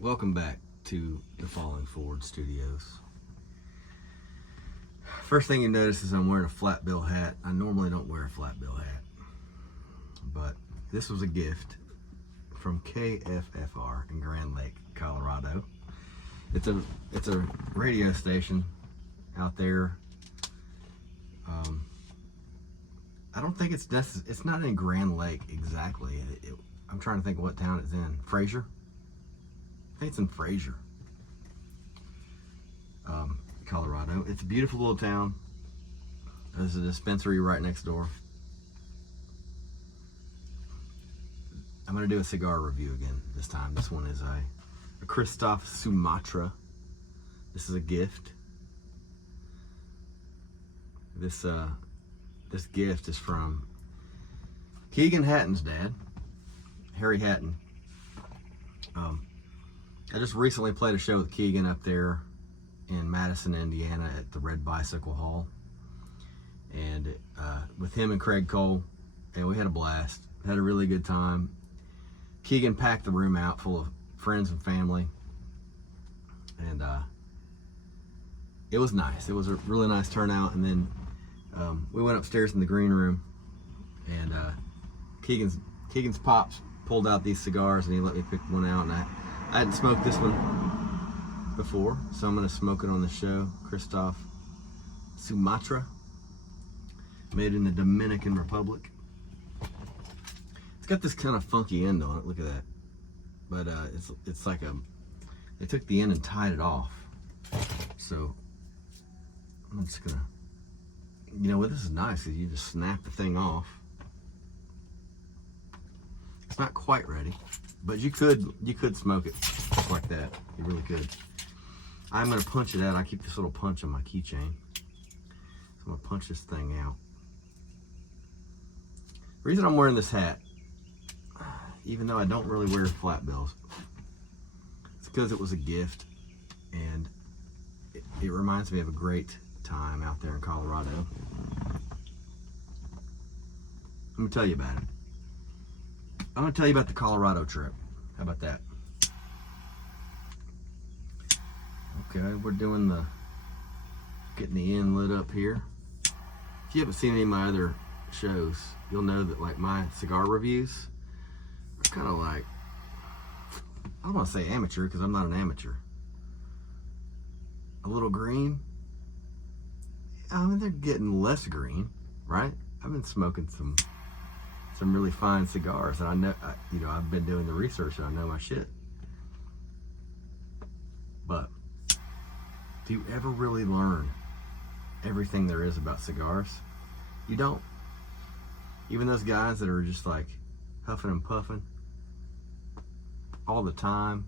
Welcome back to the Falling Forward Studios. First thing you notice is I'm wearing a flat bill hat. I normally don't wear a flat bill hat, but this was a gift from KFFR in Grand Lake, Colorado. It's a radio station out there. I don't think it's not in Grand Lake exactly. I'm trying to think of what town it's in. Fraser? I think it's in Fraser, Colorado. It's a beautiful little town. There's a dispensary right next door. I'm going to do a cigar review again this time. This one is a Kristoff Sumatra. This is a gift. This gift is from Keegan Hatton's dad, Harry Hatton. I just recently played a show with Keegan up there in Madison, Indiana at the Red Bicycle Hall. And with him and Craig Cole, and we had a blast. Had a really good time. Keegan packed the room out full of friends and family. And it was nice. It was a really nice turnout. And then we went upstairs in the green room, and Keegan's pops pulled out these cigars, and he let me pick one out. And I hadn't smoked this one before, so I'm going to smoke it on the show. Kristoff Sumatra, made in the Dominican Republic. It's got this kind of funky end on it. Look at that. But it's like they took the end and tied it off. So I'm just gonna, you know what, this is nice because you just snap the thing off. It's not quite ready, but you could smoke it just like that. You really could. I'm gonna punch it out. I keep this little punch on my keychain. So I'm gonna punch this thing out. The reason I'm wearing this hat, even though I don't really wear flat bills, it's because it was a gift, and it reminds me of a great time out there in Colorado. Let me tell you about it. I'm going to tell you about the Colorado trip. How about that? Okay, we're doing getting the end lit up here. If you haven't seen any of my other shows, you'll know that like my cigar reviews are kind of like, I don't want to say amateur because I'm not an amateur. A little green. I mean, they're getting less green, right? I've been smoking some really fine cigars, and I know, I've been doing the research, and I know my shit. But do you ever really learn everything there is about cigars? You don't. Even those guys that are just like huffing and puffing all the time,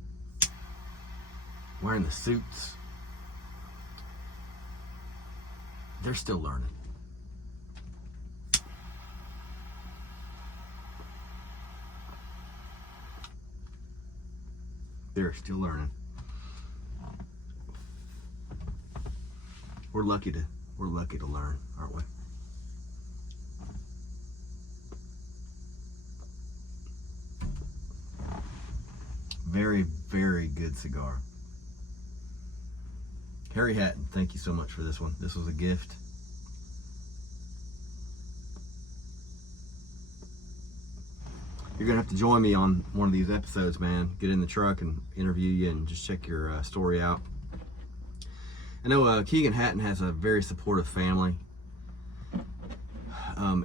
wearing the suits, they're still learning. They're still learning. We're lucky to learn, aren't we? Very, very good cigar. Harry Hatton, thank you so much for this one. This was a gift. You're gonna have to join me on one of these episodes, man. Get in the truck and interview you and just check your story out. I know Keegan Hatton has a very supportive family.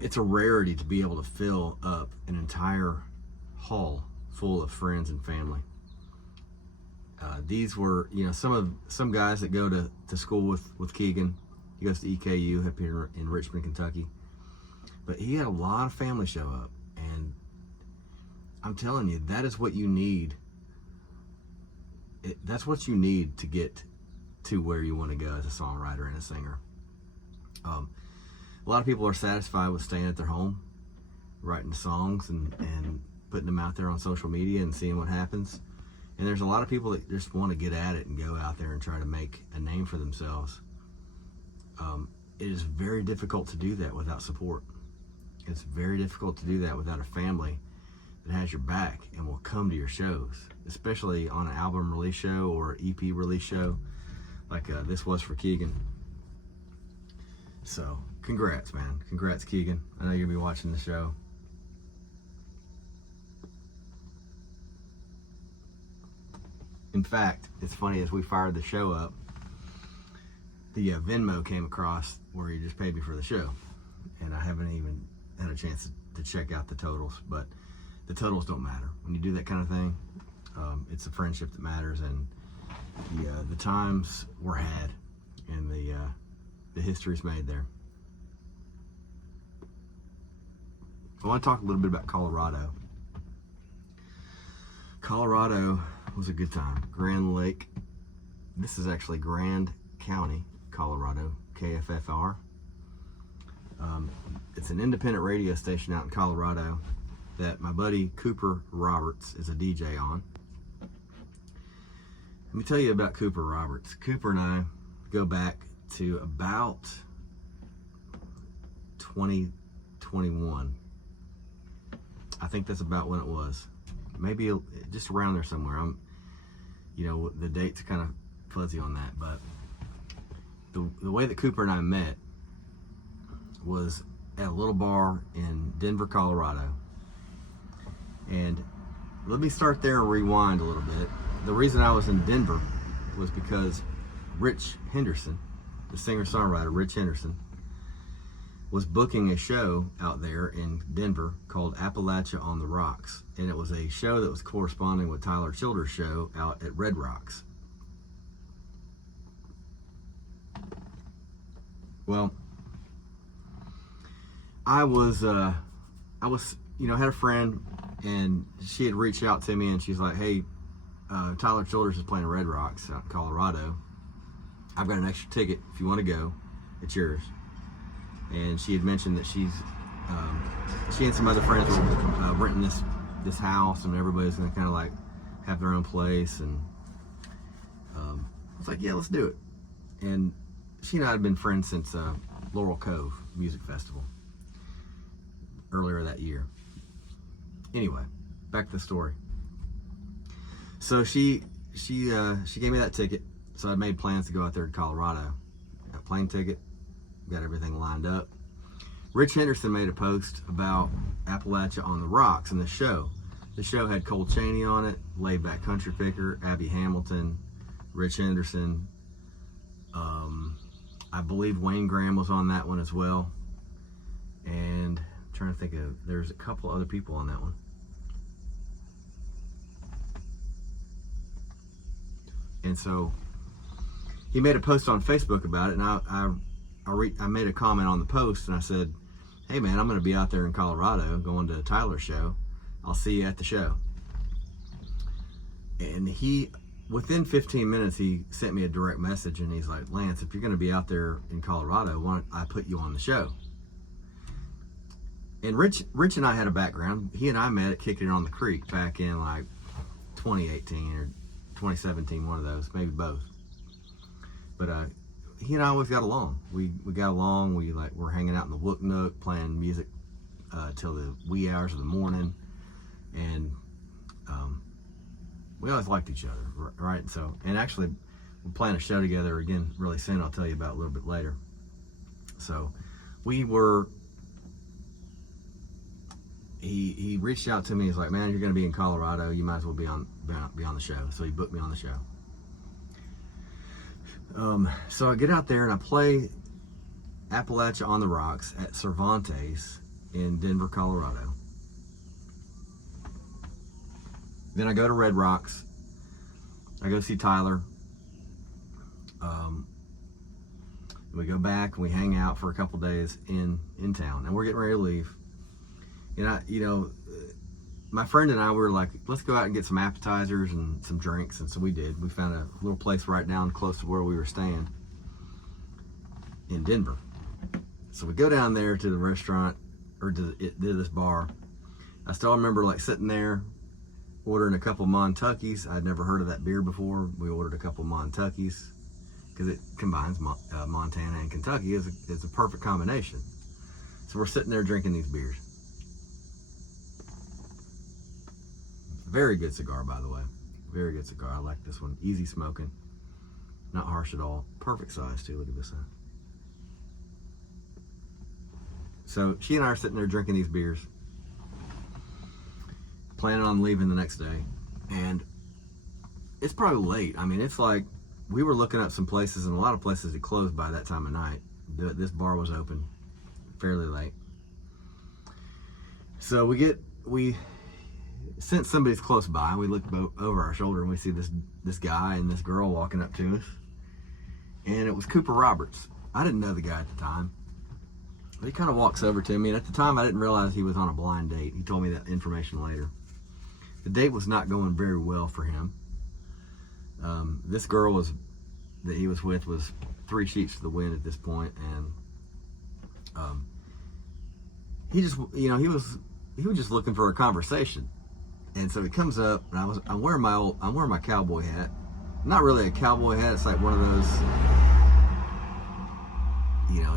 It's a rarity to be able to fill up an entire hall full of friends and family. These were, some guys that go to school with Keegan. He goes to EKU up here in Richmond, Kentucky. But he had a lot of family show up, and I'm telling you, that is what you need. That's what you need to get to where you want to go as a songwriter and a singer. A lot of people are satisfied with staying at their home, writing songs and putting them out there on social media and seeing what happens. And there's a lot of people that just want to get at it and go out there and try to make a name for themselves. It is very difficult to do that without support. It's very difficult to do that without a family that has your back and will come to your shows, especially on an album release show or EP release show like this was for Keegan. So congrats, man. Congrats, Keegan. I know you'll be watching the show. In fact, it's funny, as we fired the show up, the Venmo came across where he just paid me for the show, and I haven't even had a chance to check out the totals, but the totals don't matter when you do that kind of thing. It's the friendship that matters, and the times were had, and the history's made there. I want to talk a little bit about Colorado. Colorado was a good time. Grand Lake. This is actually Grand County, Colorado, KFFR. It's an independent radio station out in Colorado that my buddy Cooper Roberts is a DJ on. Let me tell you about Cooper Roberts. Cooper and I go back to about 2021. I think that's about when it was. Maybe just around there somewhere. The date's kind of fuzzy on that, but the way that Cooper and I met was at a little bar in Denver, Colorado. And let me start there and rewind a little bit. The reason I was in Denver was because Rich Henderson, the singer-songwriter Rich Henderson, was booking a show out there in Denver called Appalachia on the Rocks. And it was a show that was corresponding with Tyler Childers' show out at Red Rocks. Well, I had a friend, and she had reached out to me, and she's like, hey, Tyler Childers is playing Red Rocks out in Colorado. I've got an extra ticket. If you want to go, it's yours. And she had mentioned that she and some other friends were renting this house, and everybody's going to kind of like have their own place. And I was like, yeah, let's do it. And she and I had been friends since Laurel Cove Music Festival earlier that year. Anyway, back to the story. So she gave me that ticket. So I made plans to go out there to Colorado. Got a plane ticket, got everything lined up. Rich Henderson made a post about Appalachia on the Rocks and the show. The show had Cole Chaney on it, Laid Back Country Picker, Abby Hamilton, Rich Henderson. I believe Wayne Graham was on that one as well. And I'm trying to think there's a couple other people on that one. And so he made a post on Facebook about it, and I made a comment on the post, and I said, hey man, I'm going to be out there in Colorado going to Tyler's show. I'll see you at the show. And within 15 minutes, he sent me a direct message, and he's like, Lance, if you're going to be out there in Colorado, why don't I put you on the show? And Rich and I had a background. He and I met at Kicking It on the Creek back in like 2018 or 2017, one of those, maybe both. But he and I always got along. We got along. We're hanging out in the Wook Nook, playing music till the wee hours of the morning, and we always liked each other, right? And actually, we're playing a show together again really soon. I'll tell you about a little bit later. So he reached out to me. He's like, man, you're going to be in Colorado. You might as well be on the show. So he booked me on the show. So I get out there and I play Appalachia on the Rocks at Cervantes in Denver, Colorado. Then I go to Red Rocks. I go see Tyler. We go back and we hang out for a couple days in town, and we're getting ready to leave. And my friend and I were like, let's go out and get some appetizers and some drinks. And so we did. We found a little place right down close to where we were staying in Denver. So we go down there to the restaurant, or to this bar. I still remember like sitting there ordering a couple Montuckies. I'd never heard of that beer before. We ordered a couple Montuckies because it combines Montana and Kentucky. It's a perfect combination. So we're sitting there drinking these beers. Very good cigar, by the way. Very good cigar. I like this one. Easy smoking. Not harsh at all. Perfect size, too. Look at this one. So she and I are sitting there drinking these beers, planning on leaving the next day. And it's probably late. I mean, it's like we were looking up some places, and a lot of places had closed by that time of night. This bar was open fairly late. So we since somebody's close by, we look over our shoulder and we see this guy and this girl walking up to us. And it was Cooper Roberts. I didn't know the guy at the time. But he kind of walks over to me, and at the time I didn't realize he was on a blind date. He told me that information later. The date was not going very well for him. This girl that he was with was 3 sheets to the wind at this point, and he just, he was just looking for a conversation. And so he comes up, and I'm wearing my cowboy hat. Not really a cowboy hat. It's like one of those,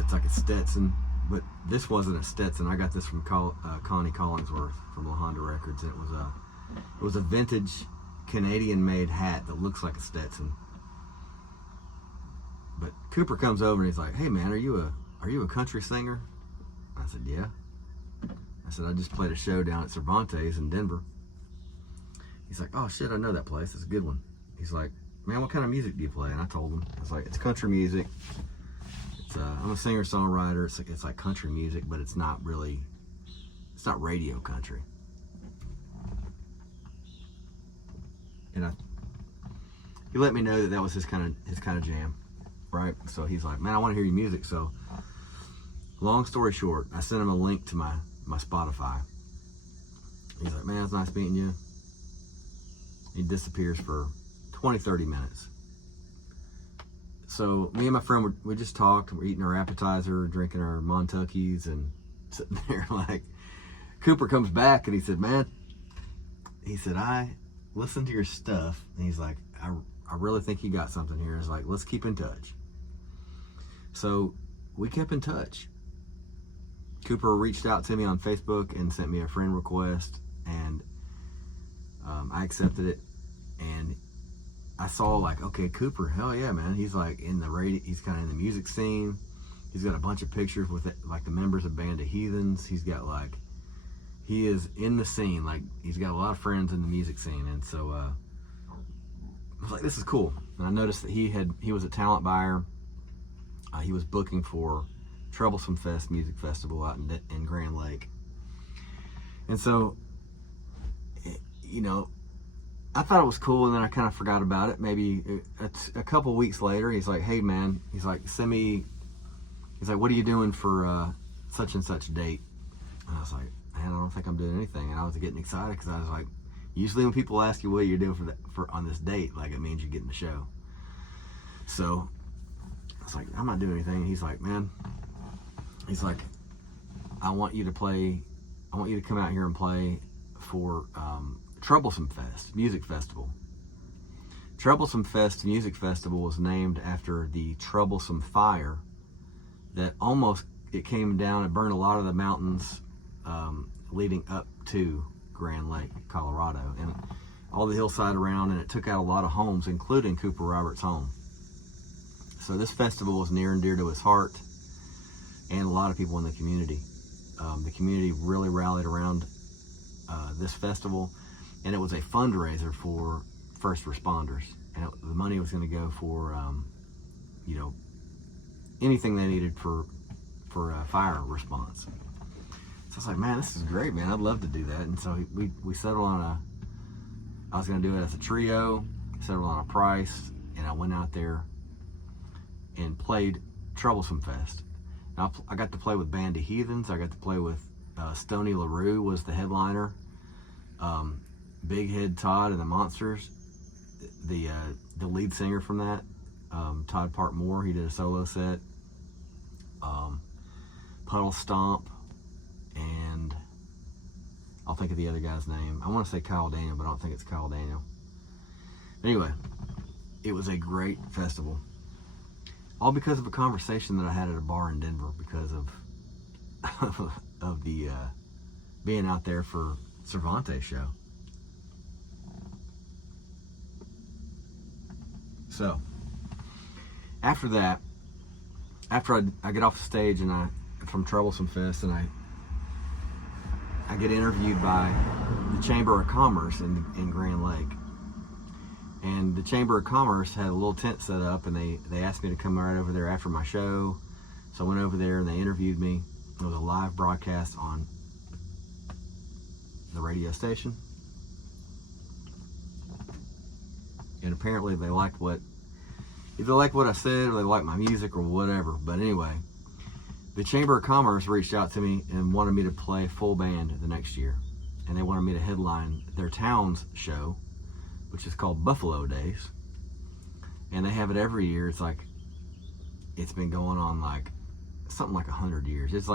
it's like a Stetson, but this wasn't a Stetson. I got this from Connie Collinsworth from La Honda Records. And it was a vintage Canadian-made hat that looks like a Stetson. But Cooper comes over and he's like, "Hey man, are you a country singer?" I said, "Yeah." I said, "I just played a show down at Cervantes in Denver." He's like, "Oh shit, I know that place. It's a good one." He's like, "Man, what kind of music do you play?" And I told him, I was like, "It's country music. I'm a singer-songwriter. It's like country music, but it's not radio country." And he let me know that was his kind of jam, right? So he's like, "Man, I want to hear your music." So long story short, I sent him a link to my Spotify. He's like, "Man, it's nice meeting you." He disappears for 20-30 minutes. So me and my friend, we just talked. We're eating our appetizer, drinking our Montuckies, and sitting there like, Cooper comes back and he said, "Man," he said, "I listened to your stuff." And he's like, I really think you got something here." He's like, "Let's keep in touch." So we kept in touch. Cooper reached out to me on Facebook and sent me a friend request, and I accepted it. And I saw like, okay, Cooper, hell yeah, man. He's like in the radio. He's kind of in the music scene. He's got a bunch of pictures with like the members of Band of Heathens. He's got like, he is in the scene. Like he's got a lot of friends in the music scene. And so I was like, this is cool. And I noticed that he was a talent buyer. He was booking for Troublesome Fest Music Festival out in Grand Lake. And so, I thought it was cool, and then I kind of forgot about it. Maybe a couple weeks later, he's like, "Hey man," he's like, he's like, "What are you doing for such and such date?" And I was like, "Man, I don't think I'm doing anything." And I was getting excited because I was like, usually when people ask you what you're doing for on this date, like it means you're getting the show. So I was like, "I'm not doing anything." And he's like, "Man," he's like, I want you to come out here and play for Troublesome Fest Music Festival." Troublesome Fest Music Festival was named after the troublesome fire that it came down and burned a lot of the mountains leading up to Grand Lake, Colorado, and all the hillside around, and it took out a lot of homes, including Cooper Roberts' home. So this festival was near and dear to his heart, and a lot of people in the community. The community really rallied around this festival, and it was a fundraiser for first responders, and the money was going to go for anything they needed for fire response. So I was like, "Man, this is great, man. I'd love to do that." And so we settled on I was going to do it as a trio, settled on a price, and I went out there and played Troublesome Fest. Now, I got to play with Band of Heathens. I got to play with Stoney LaRue was the headliner. Big Head Todd and the Monsters, the lead singer from that, Todd Partmore, he did a solo set. Puddle Stomp, and I'll think of the other guy's name. I want to say Kyle Daniel, but I don't think it's Kyle Daniel. Anyway, it was a great festival. All because of a conversation that I had at a bar in Denver because of the being out there for Cervantes show. So after that, after I get off the stage and from Troublesome Fest, and I get interviewed by the Chamber of Commerce in Grand Lake. And the Chamber of Commerce had a little tent set up, and they asked me to come right over there after my show. So I went over there and they interviewed me. It was a live broadcast on the radio station. And apparently they liked either they liked what I said or they liked my music or whatever. But anyway, the Chamber of Commerce reached out to me and wanted me to play full band the next year. And they wanted me to headline their town's show, which is called Buffalo Days. And they have it every year. It's been going on like something like 100 years. It's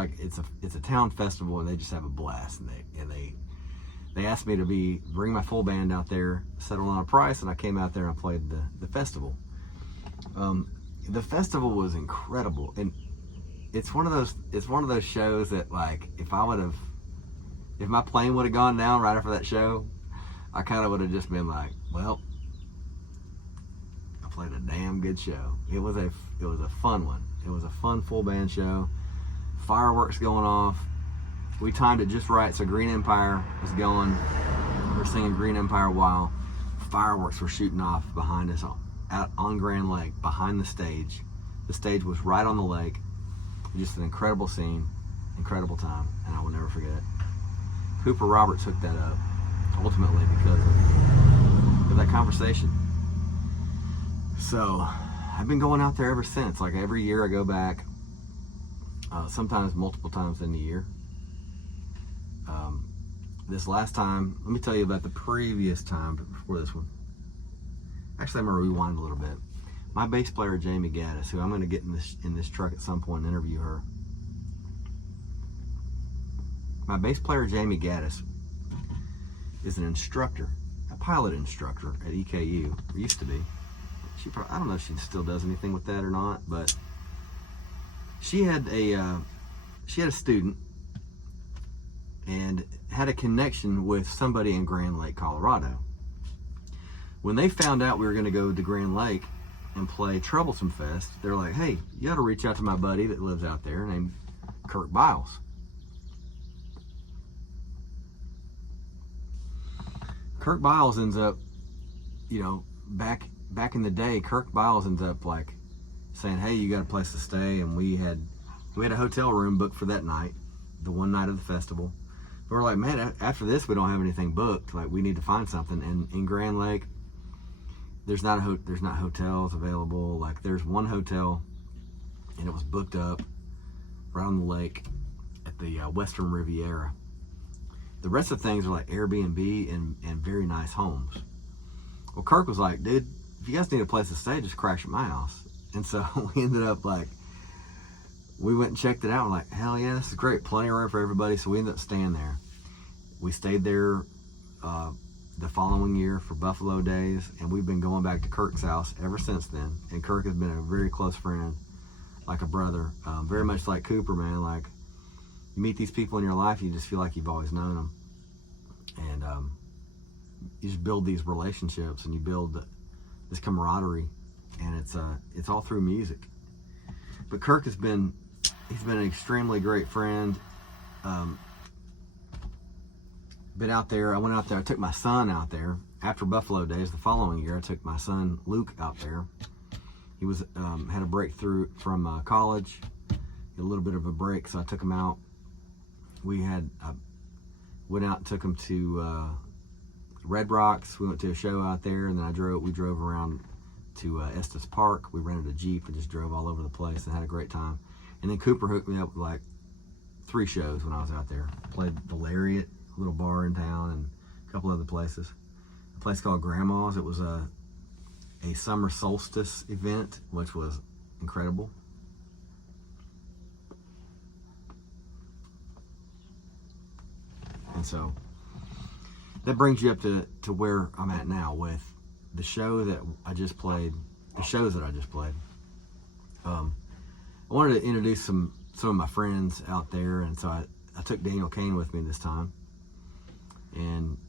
a town festival, and they just have a blast. And they asked me to bring my full band out there, settle on a price, and I came out there and I played the festival. The festival was incredible, and it's one of those shows that, like, if my plane would have gone down right after that show, I kind of would have just been like, well, I played a damn good show. It was a fun one. It was a fun full band show. Fireworks going off. We timed it just right, so Green Empire was going. We're singing Green Empire while fireworks were shooting off behind us out on Grand Lake, behind the stage. The stage was right on the lake. Just an incredible scene, incredible time, and I will never forget it. Cooper Roberts hooked that up, ultimately because of that conversation. So I've been going out there ever since. Like, every year I go back, sometimes multiple times in the year. This last time, let me tell you about the previous time before this one. Actually, I'm going to rewind a little bit. My bass player, Jamie Gaddis, who I'm going to get in this truck at some point and interview her. My bass player, Jamie Gaddis, is an instructor, a pilot instructor at EKU, or used to be. I don't know if she still does anything with that or not, but she had a student and had a connection with somebody in Grand Lake, Colorado. When they found out we were going to go to Grand Lake and play Troublesome Fest, they're like, hey, you got to reach out to my buddy that lives out there named Kirk Biles. Kirk Biles ends up, back in the day, Kirk Biles ends up like saying, hey, you got a place to stay, and we had a hotel room booked for that night, the one night of the festival. But we're like, man, after this we don't have anything booked. Like, we need to find something. And in Grand Lake, there's not hotels available. Like, there's one hotel, and it was booked up right on the lake at the Western Riviera. The rest of the things are like Airbnb and very nice homes. Well, Kirk was like, dude, if you guys need a place to stay, just crash at my house. And so we ended up we went and checked it out. We're like, hell yeah, this is great. Plenty of room for everybody. So we ended up staying there. We stayed there the following year for Buffalo Days, and we've been going back to Kirk's house ever since then. And Kirk has been a very close friend, like a brother, very much like Cooper, man. Like, you meet these people in your life, you just feel like you've always known them. And you just build these relationships, and you build this camaraderie, and it's all through music. But Kirk he's been an extremely great friend. Been out there. I went out there. I took my son out there after Buffalo Days. The following year, I took my son Luke out there. He was had a breakthrough from college, a little bit of a break, so I took him out. Went out and took him to Red Rocks. We went to a show out there, and then we drove around to Estes Park. We rented a Jeep and just drove all over the place and had a great time. And then Cooper hooked me up with like 3 shows when I was out there. Played the Lariat, a little bar in town, and a couple other places. A place called Grandma's. It was a summer solstice event, which was incredible. And so that brings you up to where I'm at now with the show that I just played, the shows that I just played. I wanted to introduce some of my friends out there, and so I took Daniel Kane with me this time. And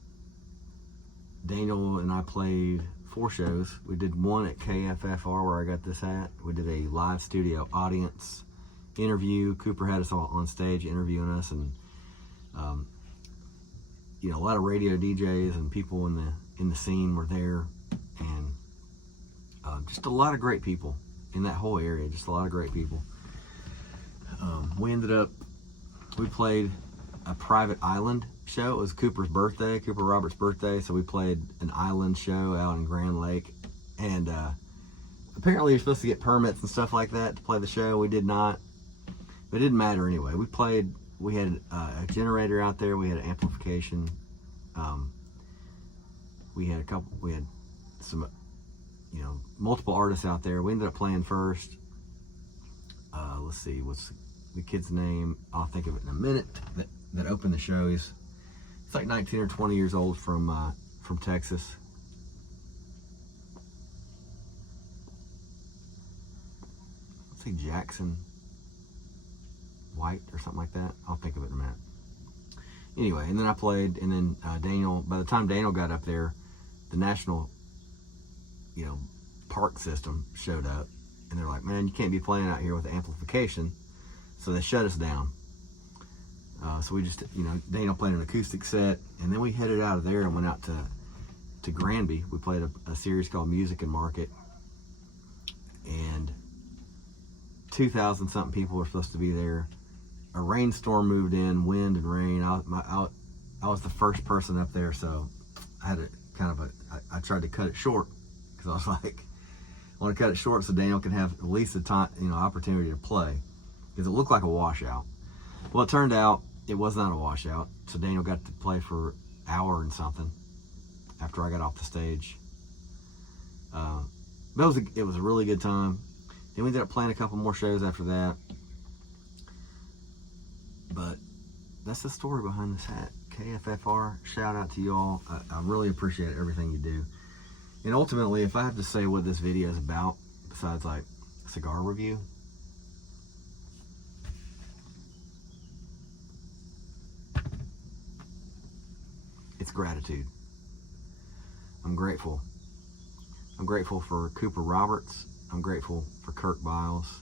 Daniel and I played 4 shows. We did one at KFFR where I got this at. We did a live studio audience interview. Cooper had us all on stage interviewing us, and you know, a lot of radio DJs and people in the scene were there, and just a lot of great people in that whole area. Just a lot of great people. We played a private island show. It was Cooper's birthday, Cooper Roberts' birthday, so we played an island show out in Grand Lake, and apparently you're supposed to get permits and stuff like that to play the show. We did not, but it didn't matter anyway. We had a generator out there, we had amplification, we had some, you know, multiple artists out there. We ended up playing first. Let's see, what's the kid's name? I'll think of it in a minute. That opened the show. He's like 19 or 20 years old from Texas. Let's see, Jackson White or something like that. I'll think of it in a minute. Anyway, and then I played, and then Daniel. By the time Daniel got up there, the national, you know, park system showed up, and they're like, "Man, you can't be playing out here with amplification," so they shut us down. So we just, you know, Daniel played an acoustic set, and then we headed out of there and went out to Granby. We played a series called Music and Market, and 2,000 something people were supposed to be there. A rainstorm moved in, wind and rain. I was the first person up there, so I had I tried to cut it short, because I was like, I want to cut it short so Daniel can have at least the time, you know, opportunity to play, because it looked like a washout. Well, it turned out it was not a washout, so Daniel got to play for an hour and something after I got off the stage. But it was a really good time. Then we ended up playing a couple more shows after that. But that's the story behind this hat. KFFR, shout out to you all. I really appreciate everything you do. And ultimately, if I have to say what this video is about, besides like cigar review, it's gratitude. I'm grateful. I'm grateful for Cooper Roberts. I'm grateful for Kirk Biles.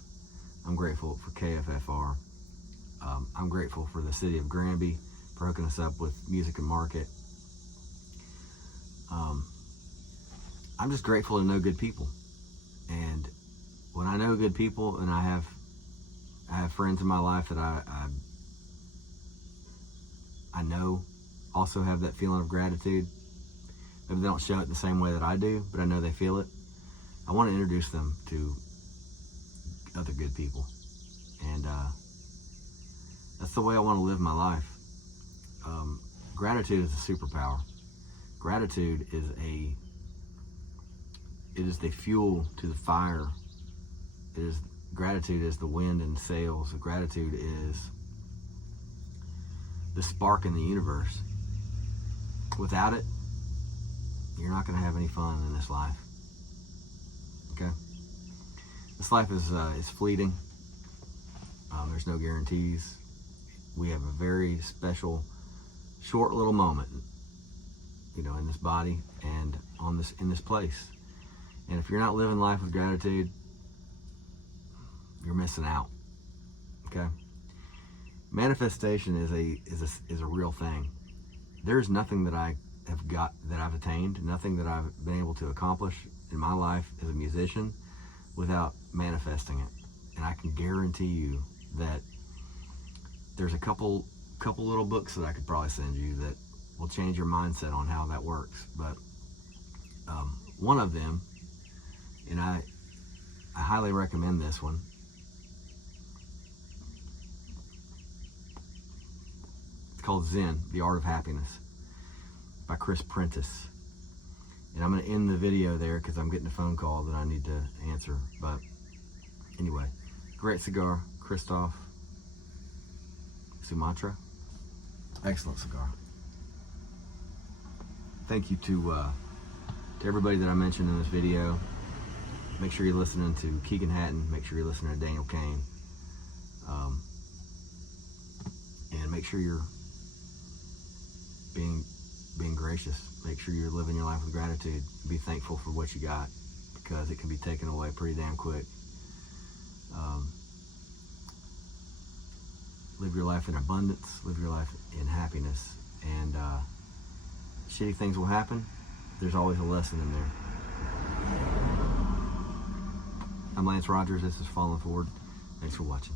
I'm grateful for KFFR. I'm grateful for the city of Granby for hooking us up with Music and Market. I'm just grateful to know good people. And when I know good people, and I have friends in my life that I know also have that feeling of gratitude. Maybe they don't show it the same way that I do, but I know they feel it. I want to introduce them to other good people. And that's the way I want to live my life. Gratitude is a superpower. Gratitude is the fuel to the fire. Gratitude is the wind and sails. Gratitude is the spark in the universe. Without it, you're not going to have any fun in this life. Okay? This life is fleeting. There's no guarantees. We have a very special, short little moment, you know, in this body and in this place. And if you're not living life with gratitude, you're missing out. Okay? Manifestation is a real thing. There's nothing that I have got, that I've attained, nothing that I've been able to accomplish in my life as a musician without manifesting it. And I can guarantee you that there's a couple little books that I could probably send you that will change your mindset on how that works. But one of them, and I highly recommend this one. It's called Zen, The Art of Happiness by Chris Prentice. And I'm going to end the video there because I'm getting a phone call that I need to answer. But anyway, great cigar, Kristoff Sumatra. Excellent cigar. Thank you to everybody that I mentioned in this video. Make sure you're listening to Keegan Hatton. Make sure you're listening to Daniel Kane. And make sure you're being being gracious. Make sure you're living your life with gratitude. Be thankful for what you got, because it can be taken away pretty damn quick. Live your life in abundance. Live your life in happiness. And shitty things will happen. There's always a lesson in there. I'm Lance Rogers. This is Falling Forward. Thanks for watching.